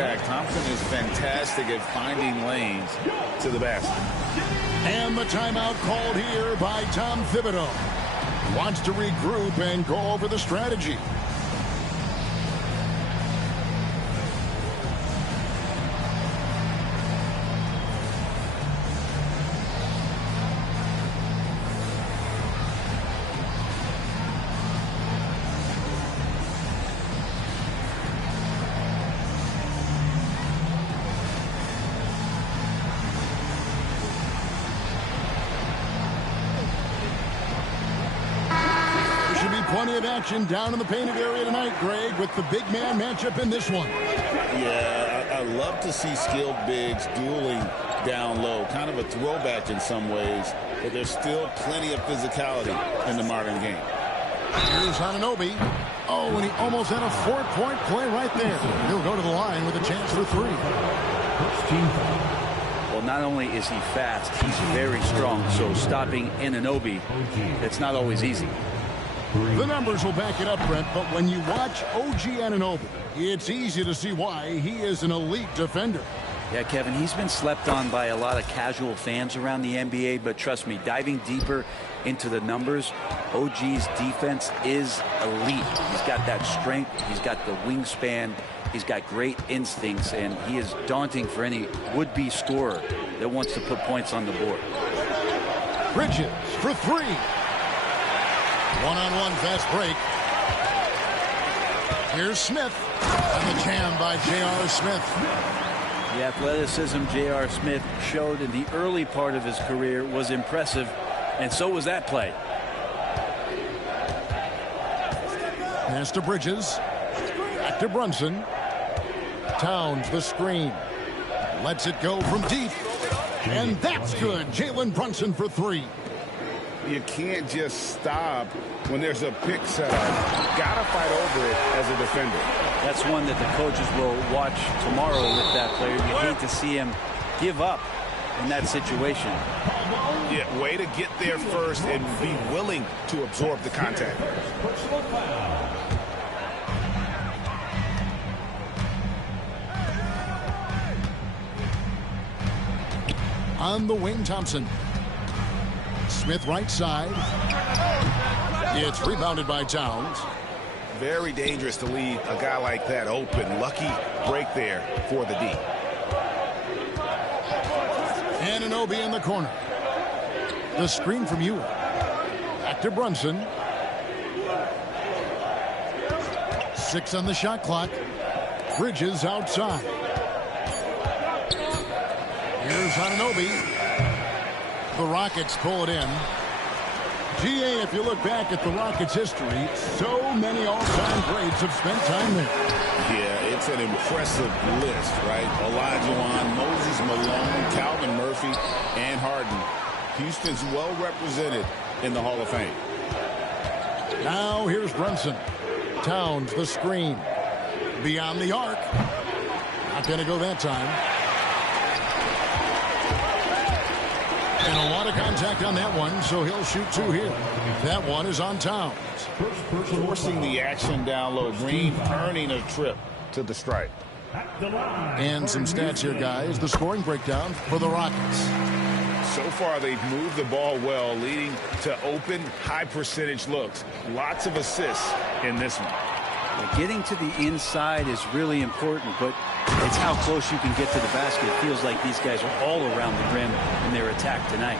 attack. Thompson is fantastic at finding lanes to the basket. And the timeout called here by Tom Thibodeau. Wants to regroup and go over the strategy. Plenty of action down in the painted area tonight, Greg, with the big man matchup in this one. Yeah, I love to see skilled bigs dueling down low. Kind of a throwback in some ways, but there's still plenty of physicality in the modern game. Here's Anunoby. Oh, and he almost had a 4-point play right there. He'll go to the line with a chance for 3. Well, not only is he fast, he's very strong, so stopping Anunoby, it's not always easy. The numbers will back it up, Brent, but when you watch OG Anunoby, it's easy to see why he is an elite defender. Yeah, Kevin, he's been slept on by a lot of casual fans around the NBA, but trust me, diving deeper into the numbers, OG's defense is elite. He's got that strength, he's got the wingspan, he's got great instincts, and he is daunting for any would-be scorer that wants to put points on the board. Bridges for 3. One-on-one fast break. Here's Smith. And the jam by J.R. Smith. The athleticism J.R. Smith showed in the early part of his career was impressive, and so was that play. Pass to Bridges. Back to Brunson. Towns the screen. Lets it go from deep. And that's good. Jalen Brunson for 3. You can't just stop when there's a pick set up. Gotta fight over it as a defender. That's one that the coaches will watch tomorrow with that player. You hate to see him give up in that situation. Yeah, way to get there first and be willing to absorb the contact. On the wing, Thompson. Smith right side. It's rebounded by Towns. Very dangerous to leave a guy like that open. Lucky break there for the D. Anunoby in the corner. The screen from Ewing. Back to Brunson. 6 on the shot clock. Bridges outside. Here's Anunoby. The Rockets pull it in. GA, if you look back at the Rockets' history, so many all-time greats have spent time there. Yeah, it's an impressive list, right? Olajuwon, Moses Malone, Calvin Murphy, and Harden. Houston's well represented in the Hall of Fame. Now here's Brunson. Towns the screen. Beyond the arc. Not going to go that time. And a lot of contact on that one, so he'll shoot 2 here. That one is on Towns. Forcing the action down low. Green earning a trip to the stripe. And some stats here, guys. The scoring breakdown for the Rockets. So far, they've moved the ball well, leading to open, high-percentage looks. Lots of assists in this one. Getting to the inside is really important, but it's how close you can get to the basket. It feels like these guys are all around the rim in their attack tonight.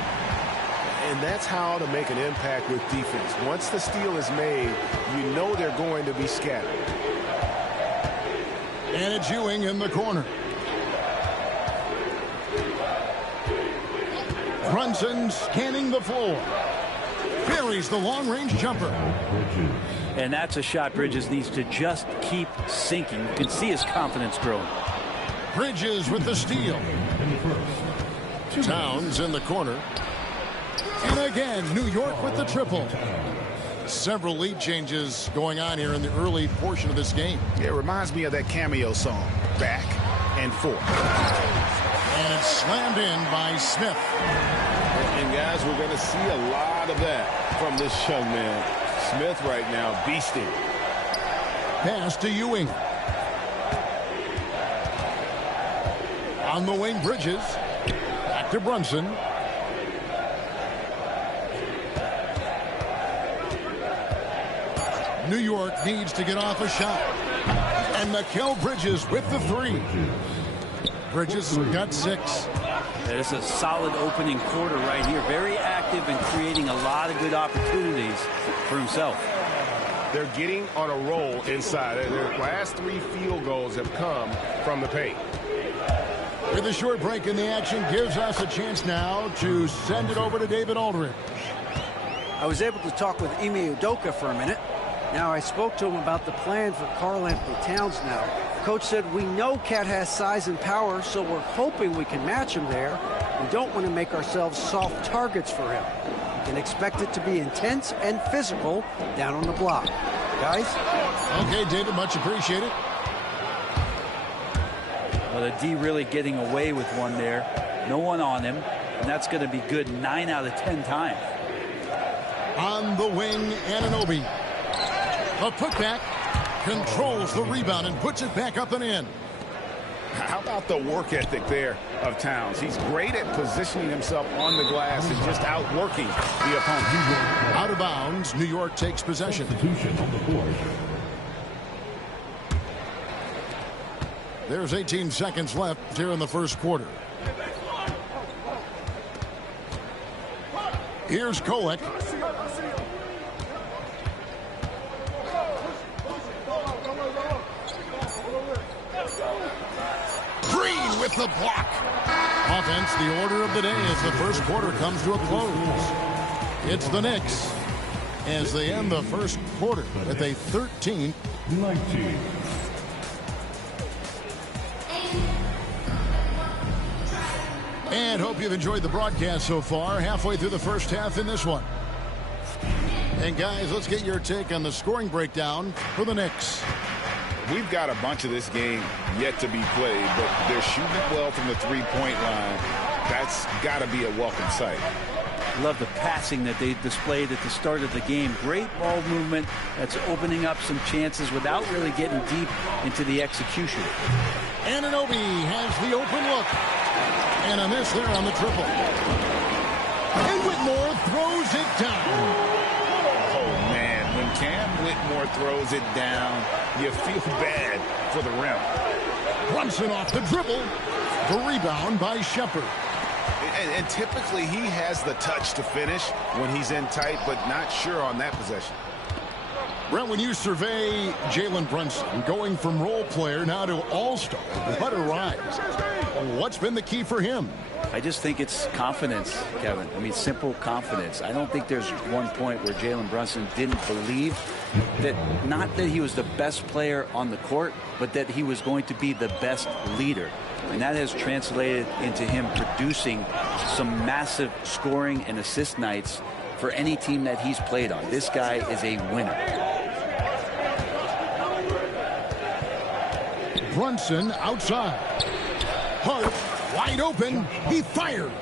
And that's how to make an impact with defense. Once the steal is made, you know they're going to be scattered. And it's Ewing in the corner. Brunson scanning the floor. Buries the long-range jumper. And that's a shot Bridges needs to just keep sinking. You can see his confidence growing. Bridges with the steal. Towns in the corner. And again, New York with the triple. Several lead changes going on here in the early portion of this game. Yeah, it reminds me of that cameo song, Back and Forth. And it's slammed in by Smith. And guys, we're going to see a lot of that from this young man. Smith right now beasting. Pass to Ewing. On the wing, Bridges. Back to Brunson. New York needs to get off a shot. And Mikal Bridges with the three. Bridges got 6. It's a solid opening quarter right here. Very active and creating a lot of good opportunities for himself. They're getting on a roll inside. Their last 3 field goals have come from the paint. With a short break in the action, gives us a chance now to send it over to David Aldridge. I was able to talk with Ime Udoka for a minute. Now, I spoke to him about the plan for Karl-Anthony Towns now. Coach said, we know Cat has size and power, so we're hoping we can match him there. We don't want to make ourselves soft targets for him. You can expect it to be intense and physical down on the block. Guys? Okay, David, much appreciated. Well, the D really getting away with one there. No one on him, and that's going to be good 9 out of 10 times. On the wing, Anunoby. A putback, controls the rebound and puts it back up and in. How about the work ethic there of Towns? He's great at positioning himself on the glass and just outworking the opponent. Out of bounds, New York takes possession. There's 18 seconds left here in the first quarter. Here's Kolek. Green with the block. Offense, the order of the day as the first quarter comes to a close. It's the Knicks as they end the first quarter with a 13-19. And hope you've enjoyed the broadcast so far. Halfway through the first half in this one. And guys, let's get your take on the scoring breakdown for the Knicks. We've got a bunch of this game yet to be played, but they're shooting it well from the three-point line. That's got to be a welcome sight. Love the passing that they displayed at the start of the game. Great ball movement that's opening up some chances without really getting deep into the execution. Anunoby has the open look. And a miss there on the triple. And Whitmore throws it down. Oh, man, when Cam Whitmore throws it down, you feel bad for the rim. Brunson off the dribble. The rebound by Shepard. And typically he has the touch to finish when he's in tight, but not sure on that possession. Brent, when you survey Jalen Brunson going from role player now to all-star, what a rise. What's been the key for him? I just think it's confidence, Kevin. I mean, simple confidence. I don't think there's one point where Jalen Brunson didn't believe that, not that he was the best player on the court, but that he was going to be the best leader. And that has translated into him producing some massive scoring and assist nights for any team that he's played on. This guy is a winner. Brunson outside. Hart wide open. He fires.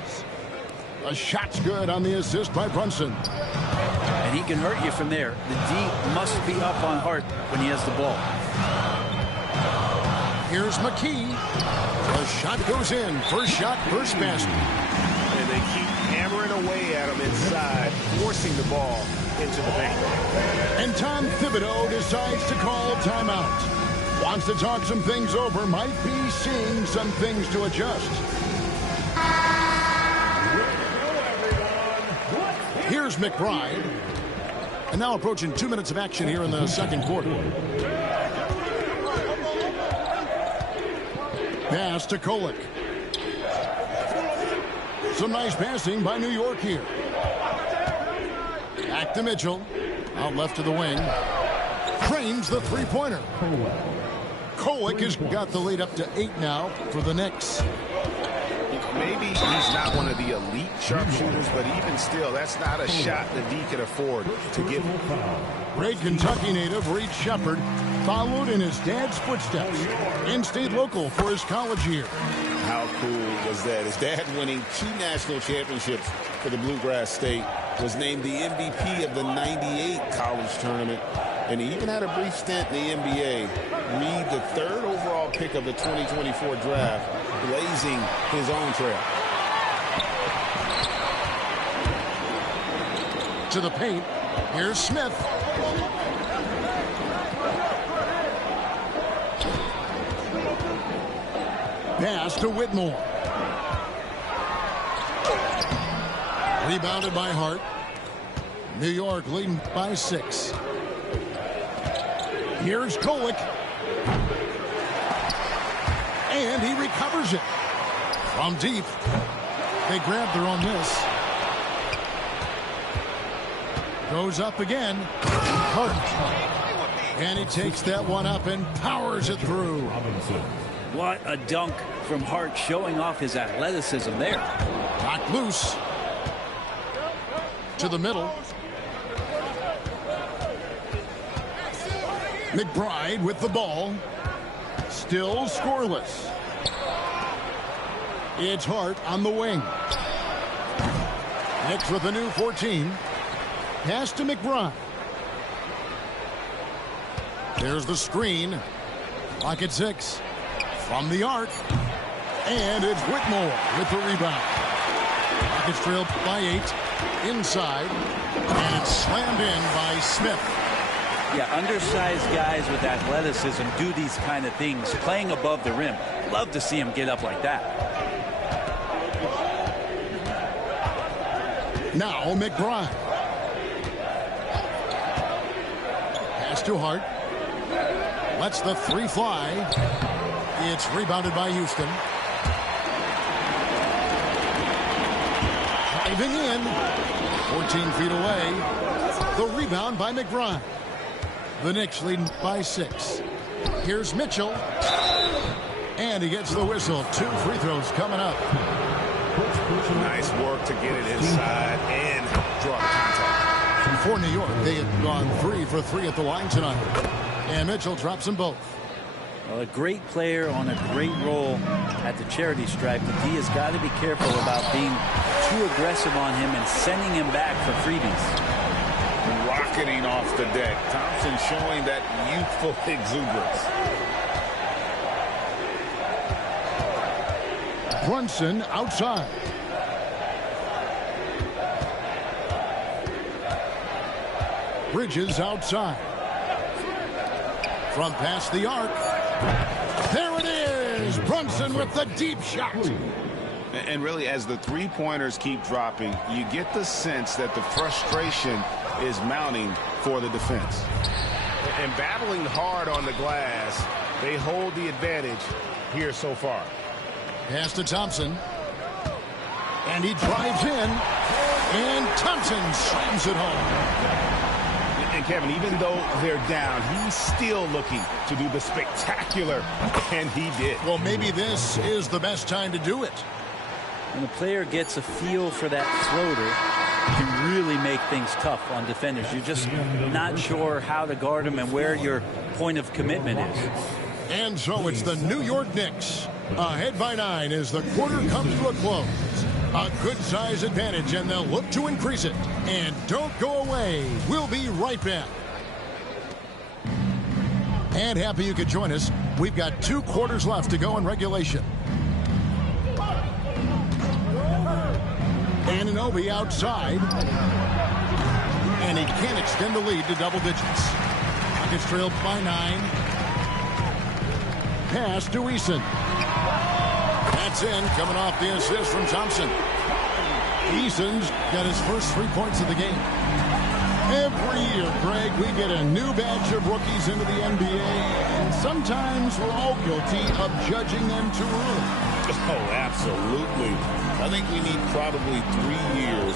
A shot's good on the assist by Brunson. And he can hurt you from there. The D must be up on Hart when he has the ball. Here's McKee. The shot goes in. First shot, first basket. And they keep hammering away at him inside, forcing the ball into the paint. And Tom Thibodeau decides to call timeout. Wants to talk some things over. Might be seeing some things to adjust. Here's McBride. And now approaching 2 minutes of action here in the second quarter. Pass to Kolek. Some nice passing by New York here. Back to Mitchell. Out left to the wing. Cranes the three-pointer. Kolek has got the lead up to 8 now for the Knicks. Maybe he's not one of the elite sharpshooters, but even still, that's not a shot that he can afford to give. Great Kentucky native Reed Shepard followed in his dad's footsteps and stayed local for his college year. How cool was that? His dad winning 2 national championships for the Bluegrass State, was named the MVP of the '98 college tournament, and he even had a brief stint in the NBA. Reed, the 3rd overall overall pick of the 2024 draft, blazing his own trail. To the paint. Here's Smith. Pass to Whitmore. Rebounded by Hart. New York leading by 6. Here's Kolek. And he recovers it. From deep. They grab their own miss. Goes up again. Hart. And he takes that one up and powers it through. What a dunk from Hart, showing off his athleticism there. Knocked loose. To the middle. McBride with the ball. Still scoreless. It's Hart on the wing. Knicks with a new 14. Pass to McBride. There's the screen. Clock at 6. From the arc. And it's Whitmore with the rebound. Rockets trailed by 8. Inside. And it's slammed in by Smith. Yeah, undersized guys with athleticism do these kind of things, playing above the rim. Love to see him get up like that. Now McBride. Pass to Hart. Lets the 3 fly. It's rebounded by Houston. Driving in. 14 feet away. The rebound by McBride. The Knicks leading by 6. Here's Mitchell. And he gets the whistle. 2 free throws coming up. Nice work to get it inside and draw the contact. For New York, they have gone 3 for 3 at the line tonight. And Mitchell drops them both. Well, a great player on a great role at the charity stripe. The D has got to be careful about being too aggressive on him and sending him back for freebies. Rocketing off the deck. Thompson showing that youthful exuberance. Brunson outside. Bridges outside. From past the arc. There it is. Brunson with the deep shot. And really, as the three-pointers keep dropping, you get the sense that the frustration is mounting for the defense. And battling hard on the glass, they hold the advantage here so far. Pass to Thompson. And he drives in. And Thompson slams it home. And Kevin, even though they're down, he's still looking to do the spectacular, and he did. Well, maybe this is the best time to do it. When a player gets a feel for that floater, it can really make things tough on defenders. You're just not sure how to guard them and where your point of commitment is. And so it's the New York Knicks. Ahead by 9 as the quarter comes to a close. A good size advantage, and they'll look to increase it. And don't go away. We'll be right back. And happy you could join us. We've got 2 quarters left to go in regulation. Anunoby outside. And he can't extend the lead to double digits. Rockets trailed by 9. Pass to Eason. That's in, coming off the assist from Thompson. Eason's got his first 3 points of the game. Every year, Greg, we get a new batch of rookies into the NBA, and sometimes we're all guilty of judging them too early. Oh, absolutely. I think we need probably 3 years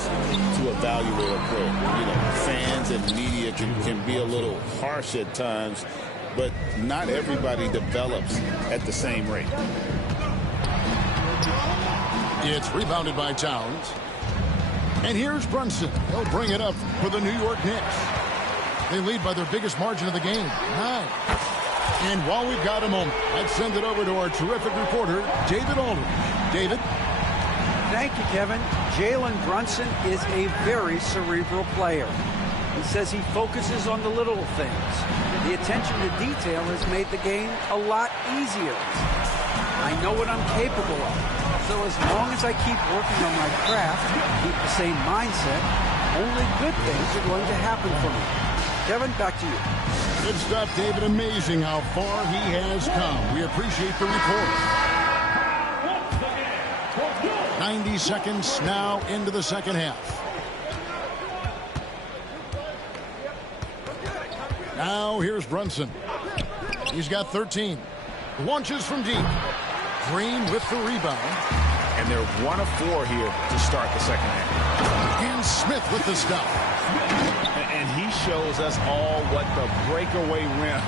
to evaluate a player. You know, fans and media can be a little harsh at times, but not everybody develops at the same rate. It's rebounded by Towns. And here's Brunson. He'll bring it up for the New York Knicks. They lead by their biggest margin of the game, 9. And while we've got a moment, let's send it over to our terrific reporter, David Aldridge. David? Thank you, Kevin. Jalen Brunson is a very cerebral player. He says he focuses on the little things. The attention to detail has made the game a lot easier. I know what I'm capable of. So as long as I keep working on my craft, keep the same mindset, only good things are going to happen for me. Kevin, back to you. Good stuff, David. Amazing how far he has come. We appreciate the report. 90 seconds now into the second half. Now here's Brunson. He's got 13. Launches from deep. Green with the rebound. And they're 1 of 4 here to start the second half. And Smith with the stop. And he shows us all what the breakaway rim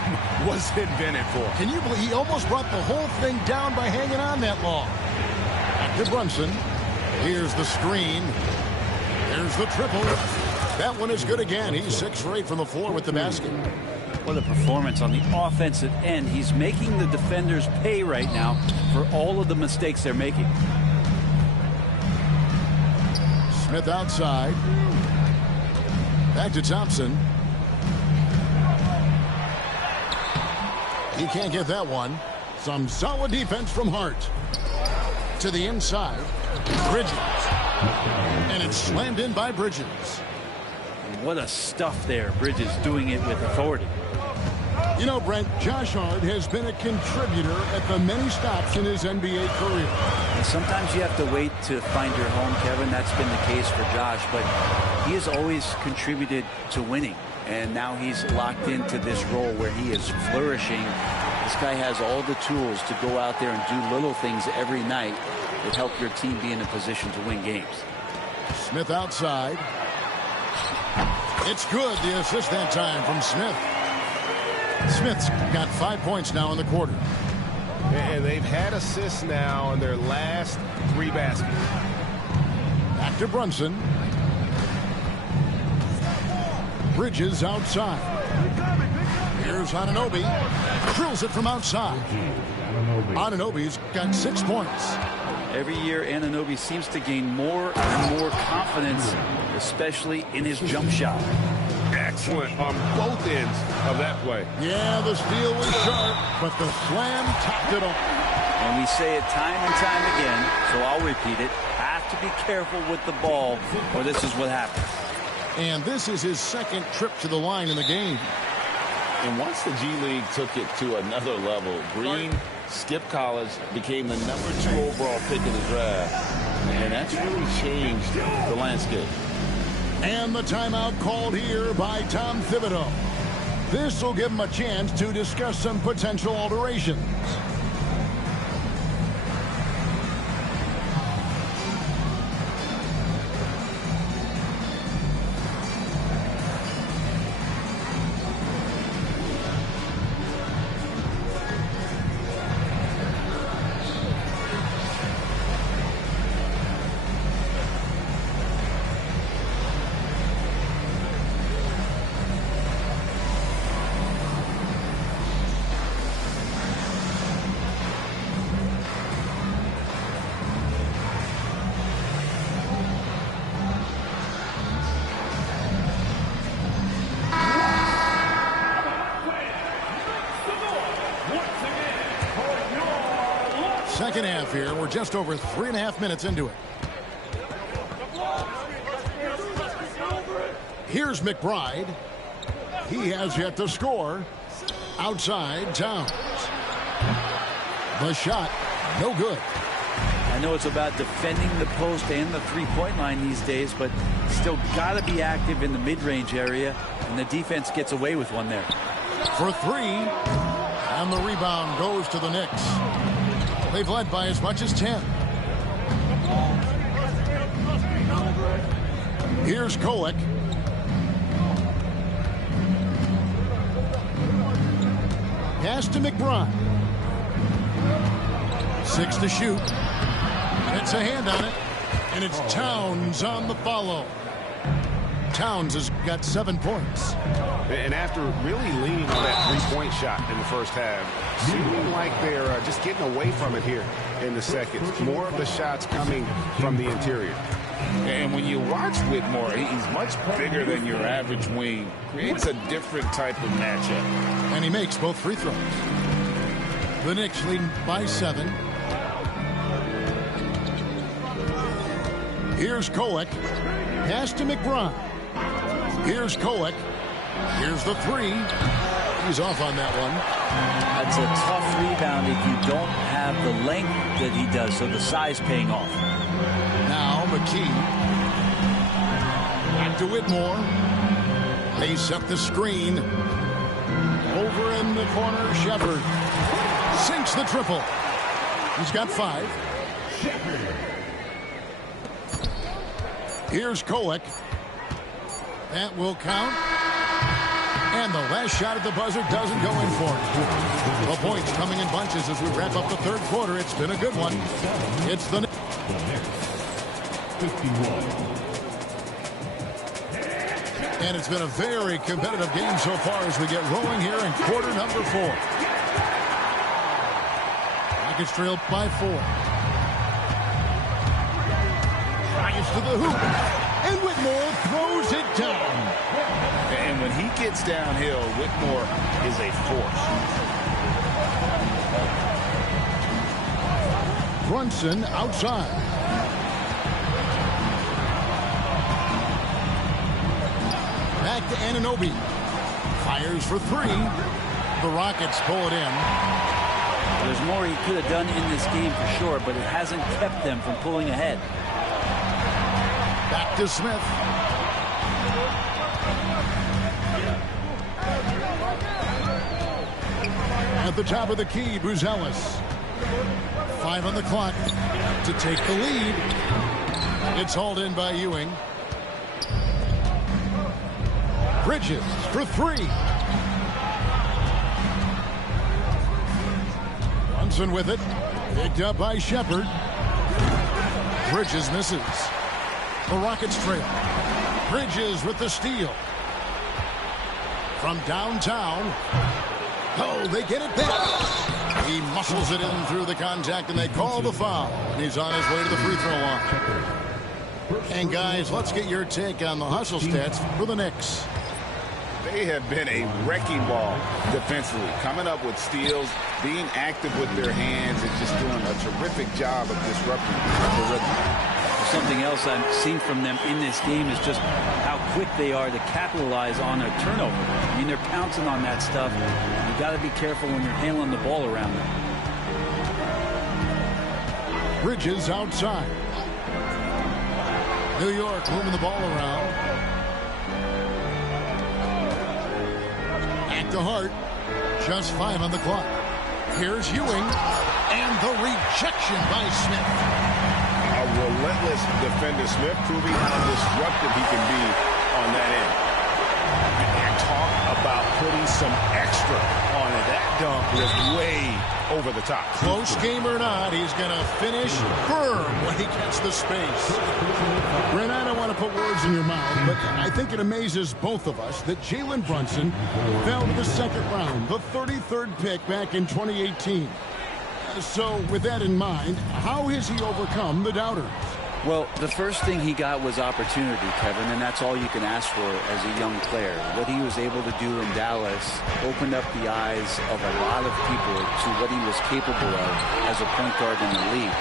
was invented for. Can you believe he almost brought the whole thing down by hanging on that long? Back to Brunson. Here's the screen. There's the triple. That one is good again. He's 6 for 8 from the floor with the basket. What a performance on the offensive end. He's making the defenders pay right now for all of the mistakes they're making. Smith outside. Back to Thompson. He can't get that one. Some solid defense from Hart. To the inside. Bridges. And it's slammed in by Bridges. What a stuff there. Bridges doing it with authority. You know, Brent, Josh Hart has been a contributor at the many stops in his NBA career. And sometimes you have to wait to find your home, Kevin. That's been the case for Josh, but he has always contributed to winning. And now he's locked into this role where he is flourishing. This guy has all the tools to go out there and do little things every night that help your team be in a position to win games. Smith outside. It's good. The assist that time from Smith. Smith's got 5 points now in the quarter. And they've had assists now in their last 3 baskets. Back to Brunson. Bridges outside. Here's Anunoby. Drills it from outside. Anunoby's got 6 points. Every year, Anunoby seems to gain more and more confidence, especially in his jump shot. Excellent on both ends of that play. Yeah, the steal was sharp, but the slam topped it off. And we say it time and time again, so I'll repeat it. Have to be careful with the ball, or this is what happens. And this is his second trip to the line in the game. And once the G League took it to another level, Green skipped college, became the #2 overall pick in the draft, and that's really changed the landscape. And the timeout called here by Tom Thibodeau. This will give him a chance to discuss some potential alterations. Second half here. We're just over 3.5 minutes into it. Here's McBride. He has yet to score. Outside, Towns. The shot, no good. I know it's about defending the post and the three-point line these days, but still got to be active in the mid-range area, and the defense gets away with one there. For 3, and the rebound goes to the Knicks. They've led by as much as 10. Here's Kolek. Pass to McBride. 6 to shoot. It's a hand on it, and it's Towns on the follow. Towns has got 7 points. And after really leaning on that three-point shot in the first half, seeming like they're just getting away from it here in the second. More of the shots coming from the interior. And when you watch Whitmore, he's much bigger than your average wing. Creates a different type of matchup. And he makes both free throws. The Knicks leading by 7. Here's Koek. Pass to McBride. Here's Koek. Here's the 3. He's off on that one. That's a tough rebound if you don't have the length that he does, so the size paying off. Now McKee. Back to Whitmore. They set the screen. Over in the corner, Shepard. Sinks the triple. He's got 5. Here's Koek. That will count. And the last shot at the buzzer doesn't go in for it. The points coming in bunches as we wrap up the third quarter. It's been a good one. It's the 51. And it's been a very competitive game so far as we get rolling here in quarter number 4. Rockets trail by 4. Drives to the hoop. And Whitmore throws it down. And when he gets downhill, Whitmore is a force. Brunson outside. Back to Anunoby. Fires for 3. The Rockets pull it in. There's more he could have done in this game for sure, but it hasn't kept them from pulling ahead. Back to Smith. At the top of the key, Buzelis. 5 on the clock to take the lead. It's hauled in by Ewing. Bridges for 3. Brunson with it. Picked up by Shepard. Bridges misses. The Rockets trail. Bridges with the steal. From downtown. Oh, they get it back. He muscles it in through the contact, and they call the foul. And he's on his way to the free throw line. And, guys, let's get your take on the hustle stats for the Knicks. They have been a wrecking ball defensively, coming up with steals, being active with their hands, and just doing a terrific job of disrupting the rhythm. Something else I've seen from them in this game is just how quick they are to capitalize on a turnover. I mean, they're pouncing on that stuff. You've got to be careful when you're handling the ball around them. Bridges outside. New York moving the ball around. Back to Hart. Just 5 on the clock. Here's Ewing. And the rejection by Smith. A relentless defender. Smith proving how disruptive he can be on that end. And talk about putting some extra on it. That dunk was way over the top. Close game or not, he's going to finish firm when he gets the space. Brent, I don't want to put words in your mouth, but I think it amazes both of us that Jalen Brunson fell to the second round, the 33rd pick back in 2018. So with that in mind, how has he overcome the doubters? Well, the first thing he got was opportunity, Kevin, and that's all you can ask for as a young player. What he was able to do in Dallas opened up the eyes of a lot of people to what he was capable of as a point guard in the league.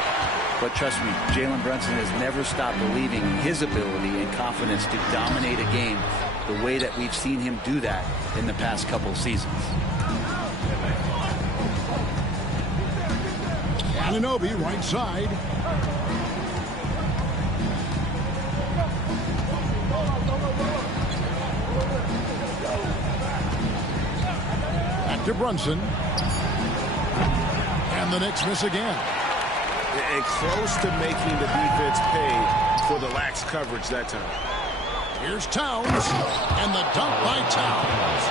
But trust me, Jalen Brunson has never stopped believing in his ability and confidence to dominate a game the way that we've seen him do that in the past couple of seasons. Anunoby right side. Back to Brunson. And the Knicks miss again. And close to making the defense pay for the lax coverage that time. Here's Towns. And the dunk by Towns.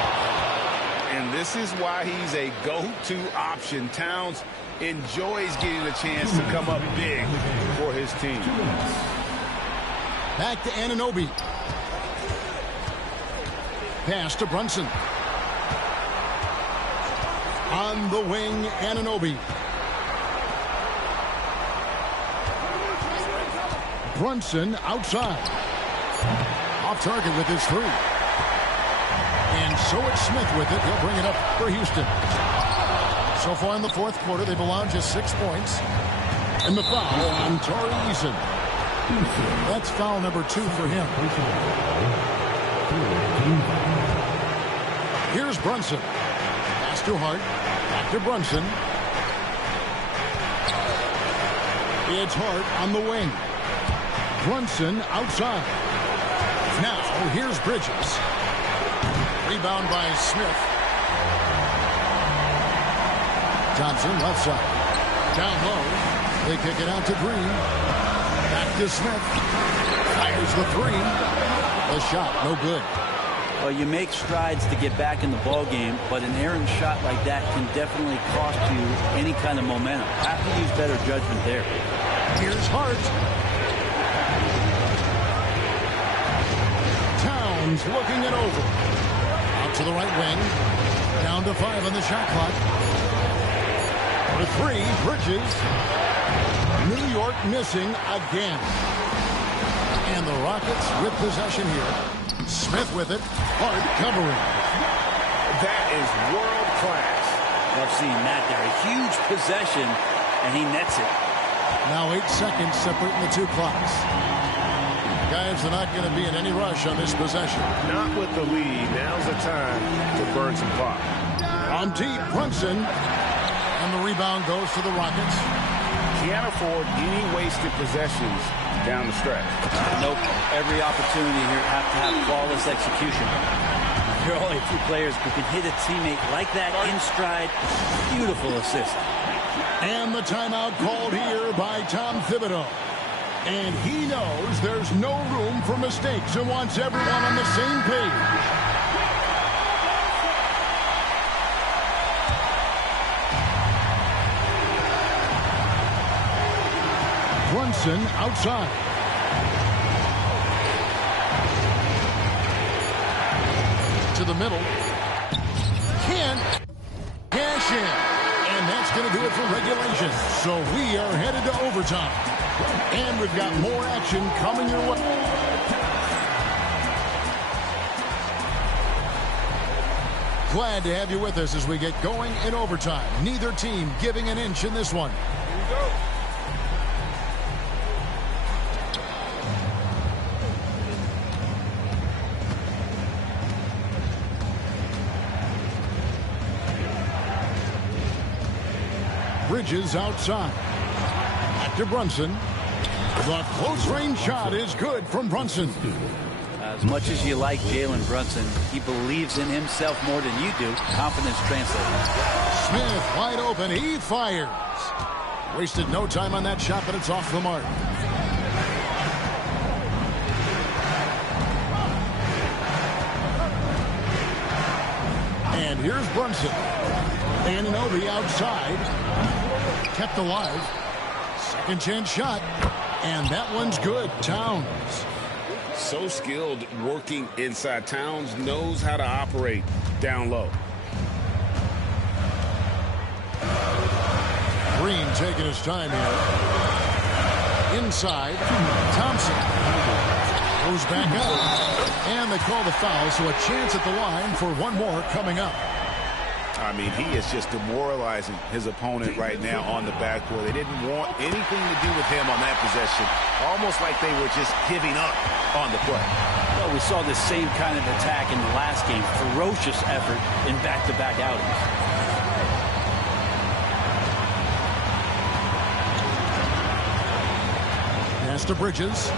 And this is why he's a go-to option. Towns enjoys getting the chance to come up big for his team. Back to Anunoby. Pass to Brunson. On the wing, Anunoby. Brunson outside. Off target with his three. And so it's Smith with it. He'll bring it up for Houston. So far in the fourth quarter, they've allowed just 6 points. And the foul on Tari Eason. That's foul number 2 for him. Here's Brunson. Pass to Hart. Back to Brunson. It's Hart on the wing. Brunson outside. Now here's Bridges. Rebound by Smith. Thompson left side. Down low. They kick it out to Green. Back to Smith. Fires the three. The shot, no good. Well, you make strides to get back in the ball game, but an errant shot like that can definitely cost you any kind of momentum. Have to use better judgment there. Here's Hart. Towns looking it over. Out to the right wing. Down to 5 on the shot clock. For 3, Bridges. New York missing again. And the Rockets with possession here. Smith with it. Hart covering. That is world class. I've seen that there. A huge possession, and he nets it. Now 8 seconds separating the 2 clocks. Guys are not going to be in any rush on this possession. Not with the lead. Now's the time to burn some clock. On deep, Brunson. And the rebound goes to the Rockets. Can't afford any wasted possessions down the stretch. Nope. Every opportunity here have to have flawless execution. There are only 2 players who can hit a teammate like that in stride. Beautiful assist. And the timeout called here by Tom Thibodeau. And he knows there's no room for mistakes and wants everyone on the same page. Brunson outside. To the middle. Can't cash in. And that's going to do it for regulation. So we are headed to overtime. And we've got more action coming your way. Glad to have you with us as we get going in overtime. Neither team giving an inch in this one. Here we go. Bridges outside. Back to Brunson. The close-range shot is good from Brunson. As much as you like Jalen Brunson, he believes in himself more than you do. Confidence translates. Smith wide open. He fires. Wasted no time on that shot, but it's off the mark. And here's Brunson. Anunoby outside. Kept alive. Second chance shot. And that one's good. Towns. So skilled working inside. Towns knows how to operate down low. Green taking his time here. Inside. Thompson. Goes back up. And they call the foul, so a chance at the line for one more coming up. I mean, he is just demoralizing his opponent right now on the backcourt. They didn't want anything to do with him on that possession. Almost like they were just giving up on the play. Well, we saw the same kind of attack in the last game. Ferocious effort in back-to-back outings. Pass to Bridges.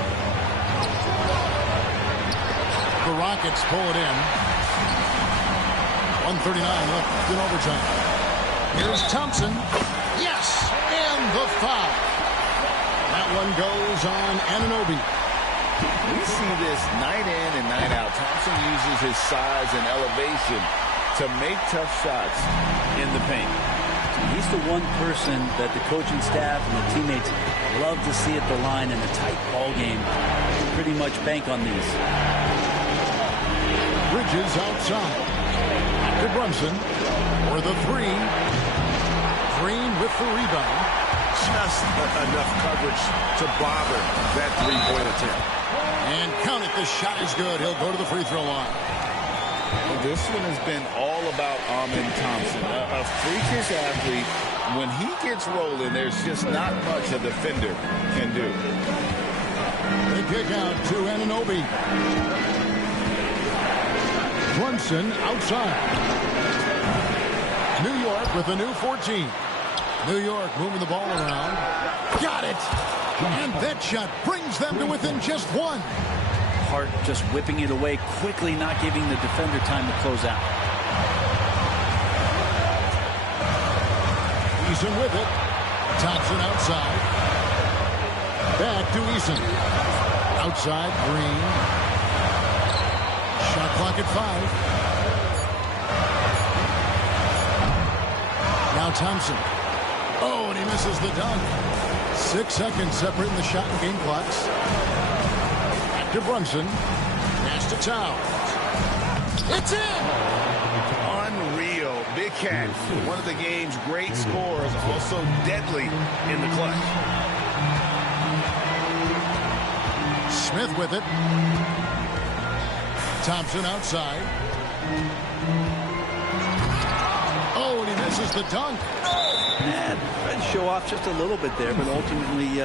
The Rockets pull it in. 1:39 left in overtime. Here's Thompson. Yes! And the foul. That one goes on Anunoby. We see this night in and night out. Thompson uses his size and elevation to make tough shots in the paint. He's the one person that the coaching staff and the teammates love to see at the line in a tight ball game. Pretty much bank on these. Bridges outside. To Brunson for the three. Green with the rebound. just enough coverage to bother that three-point attempt. And count it, the shot is good. He'll go to the free throw line. Well, this one has been all about Amin Thompson, a freakish athlete. When he gets rolling, there's just not much a defender can do. They kick out to Anunoby. Brunson outside. New York with a new 14. New York moving the ball around. Got it! And that shot brings them to within just one. Hart just whipping it away quickly, not giving the defender time to close out. Eason with it. Thompson outside. Back to Eason. Outside, Green. Shot clock at 5. Now Thompson. Oh, and he misses the dunk. 6 seconds separating the shot and game clocks. Back to Brunson. Pass to Towns. It's in! Unreal. Big Cat, one of the game's great scorers, also deadly in the clutch. Smith with it. Thompson outside. Oh, and he misses the dunk. And tried to show off just a little bit there, but ultimately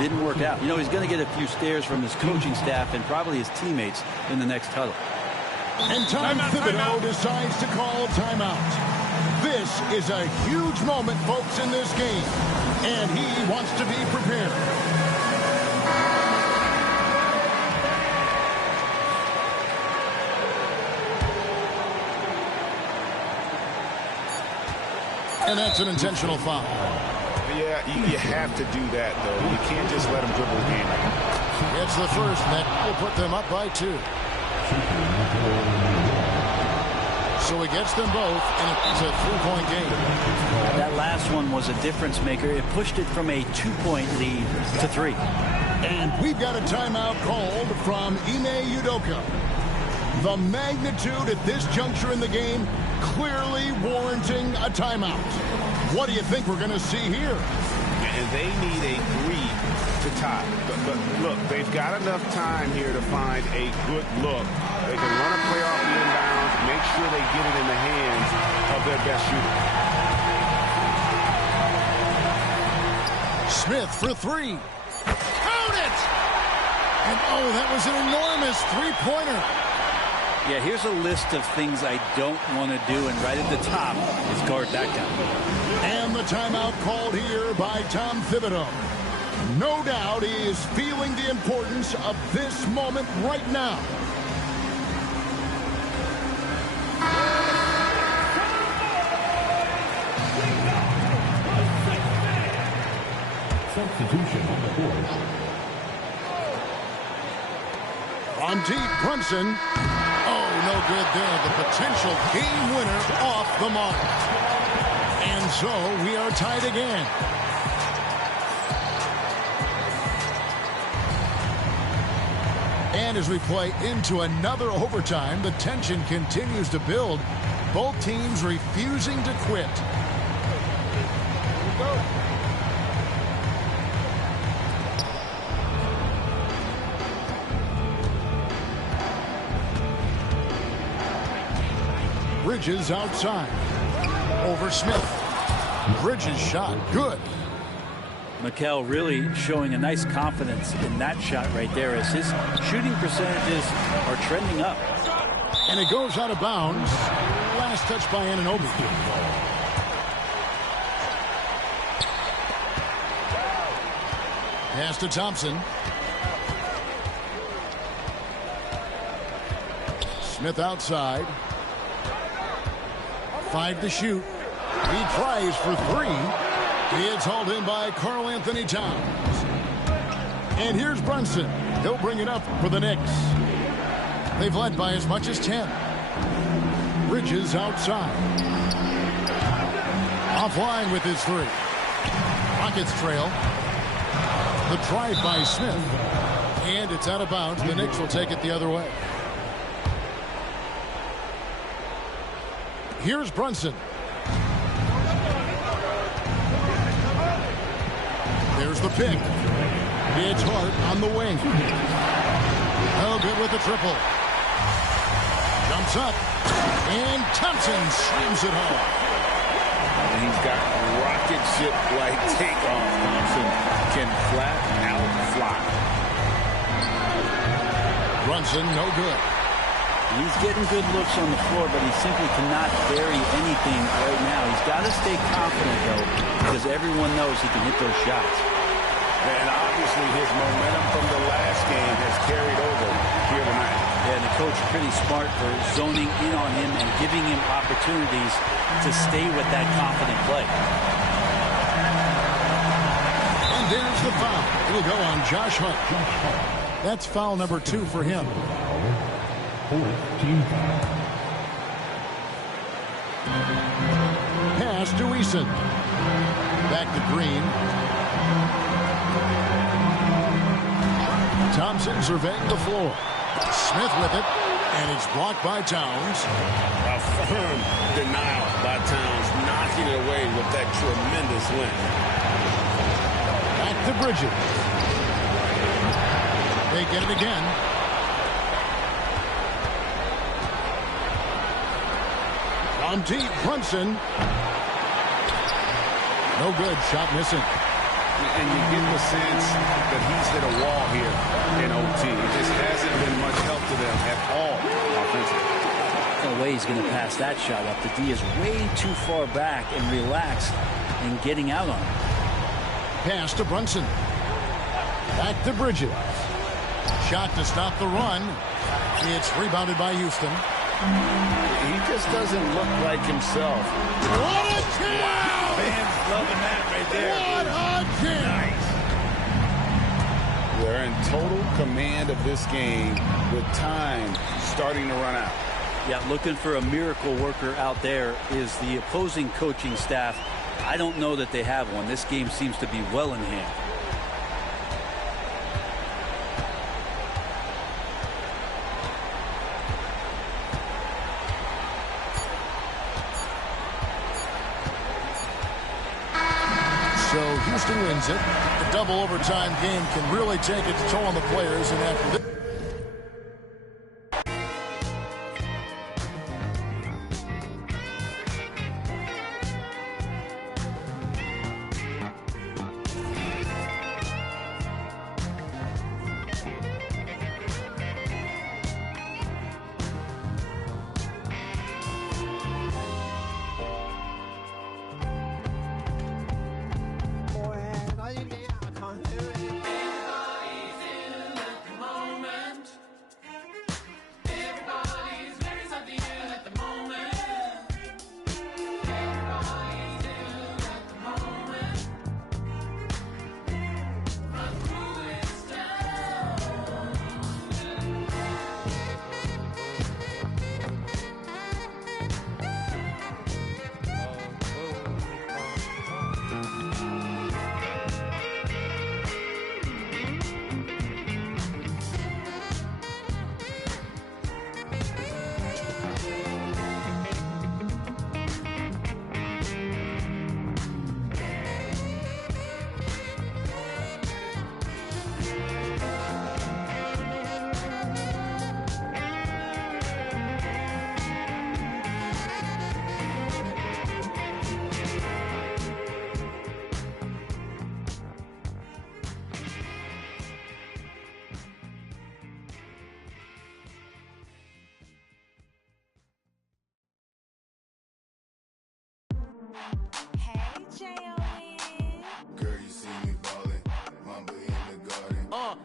didn't work out. You know, he's going to get a few stares from his coaching staff and probably his teammates in the next huddle. And Tom Thibodeau decides to call timeout. This is a huge moment, folks, in this game. And he wants to be prepared. And that's an intentional foul. Yeah, you have to do that, though. You can't just let him dribble the game. It's the first that will put them up by 2. So he gets them both, and it's a 3-point game. That last one was a difference maker. It pushed it from a 2-point lead to 3. And we've got a timeout called from Ime Udoka. The magnitude at this juncture in the game clearly warranting a timeout. What do you think we're going to see here? And they need a 3 to tie. But look, they've got enough time here to find a good look. They can run a play off the inbounds, make sure they get it in the hands of their best shooter. Smith for 3. Count it! And oh, that was an enormous three-pointer. Yeah, here's a list of things I don't want to do, and right at the top is guard that guy. And the timeout called here by Tom Thibodeau. No doubt he is feeling the importance of this moment right now. Substitution on the court. On deep, Brunson. Oh, no good there. The potential game winner off the mark. And so we are tied again. And as we play into another overtime, the tension continues to build. Both teams refusing to quit. Here we go. Bridges outside. Over Smith. Bridges shot. Good. Mikel really showing a nice confidence in that shot right there as his shooting percentages are trending up. And it goes out of bounds. Last touch by Anunoby. Pass to Thompson. Smith outside. 5 to shoot. He tries for 3. It's hauled in by Karl Anthony Towns. And here's Brunson. He'll bring it up for the Knicks. They've led by as much as 10. Bridges outside. Offline with his 3. Rockets trail. The drive by Smith. And it's out of bounds. The Knicks will take it the other way. Here's Brunson. Here's the pick. It's Hart on the wing. Oh, good with the triple. Jumps up. And Thompson slams it home. And he's got rocket ship-like takeoff. Thompson can flat out fly. Brunson, no good. He's getting good looks on the floor, but he simply cannot bury anything right now. He's got to stay confident, though, because everyone knows he can hit those shots. And obviously his momentum from the last game has carried over here tonight. Yeah, the coach pretty smart for zoning in on him and giving him opportunities to stay with that confident play. And there's the foul. It'll go on Josh Hart. That's foul number 2 for him. Pass to Eason. Back to Green. Thompson surveying the floor. Smith with it, and it's blocked by Towns. A firm denial by Towns, knocking it away with that tremendous length. Back to Bridges. They get it again. On deep, Brunson. No good, shot missing. And you get the sense that he's hit a wall here in OT. It just hasn't been much help to them at all offensively. No way he's going to pass that shot up. The D is way too far back and relaxed and getting out on him. Pass to Brunson. Back to Bridges. Shot to stop the run. It's rebounded by Houston. He just doesn't look like himself. What a jam! Fans loving that right there. What a jam! They're in total command of this game with time starting to run out. Yeah, looking for a miracle worker out there is the opposing coaching staff. I don't know that they have one. This game seems to be well in hand. So Houston wins it. The double overtime game can really take its toll on the players, and after this.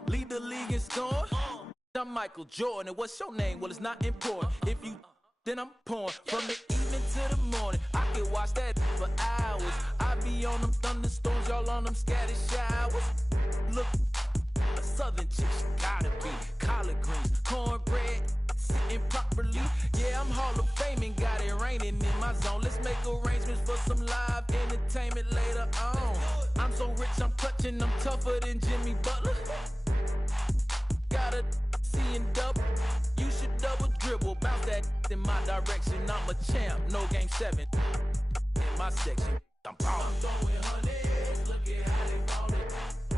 Lead the league in scoring. I'm Michael Jordan, and what's your name? Well, it's not important. If you then I'm pouring from the evening to the morning. I can watch that for hours. I be on them thunderstorms, y'all on them scattered showers. Look, a southern chick, she gotta be collard greens, cornbread, sitting properly. Yeah, I'm Hall of Fame and got it raining in my zone. Let's make arrangements for some live entertainment later on. I'm so rich, I'm clutching, I'm tougher than Jimmy Butler. Gotta see and double. You should double dribble. Bounce that in my direction. I'm a champ. No game 7 in my section. I'm ballin'. I'm throwing hundreds. Look at how they ballin'.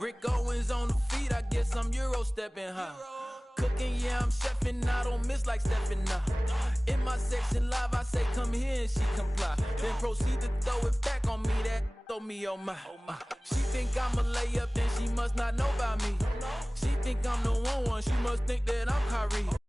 Rick Owens on the feet, I guess I'm Euro stepping high. Cooking, yeah, I'm chefing, I don't miss like stepping now. In my section live, I say come here and she comply. Then proceed to throw it back on me, that throw me on my. She think I'm a layup, then she must not know about me. She think I'm the one, she must think that I'm Kyrie.